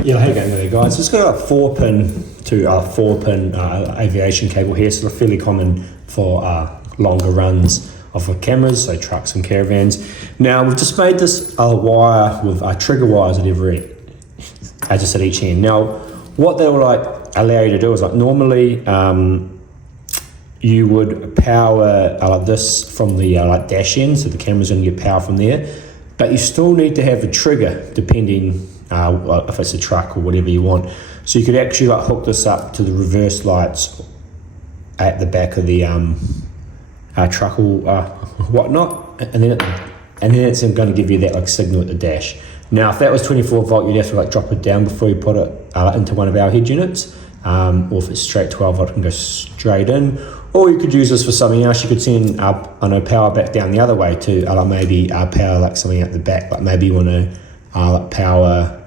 Yeah, how you going there, guys? It's got a 4-pin to 4-pin aviation cable here, so they're fairly common for longer runs of cameras, so trucks and caravans. Now we've just made this wire with trigger wires at just at each end. Now what they will allow you to do is normally you would power this from the dash end, so the camera's going to get power from there, but you still need to have a trigger depending if it's a truck or whatever you want. So you could actually hook this up to the reverse lights at the back of the truck or whatnot, and then it's going to give you that signal at the dash. Now if that was 24 volt, you'd have to drop it down before you put it into one of our head units, or if it's straight 12 volt, it can go straight in. Or you could use this for something else. You could send power back down the other way to maybe power something at the back, maybe you want to power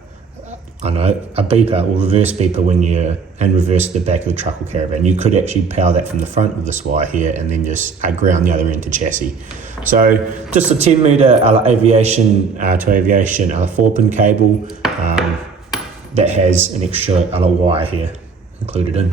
a beeper or reverse beeper when you're in reverse at the back of the truck or caravan. You could actually power that from the front of this wire here and then just ground the other end to chassis. So just a 10 meter aviation to aviation 4-pin cable that has an extra wire here included in.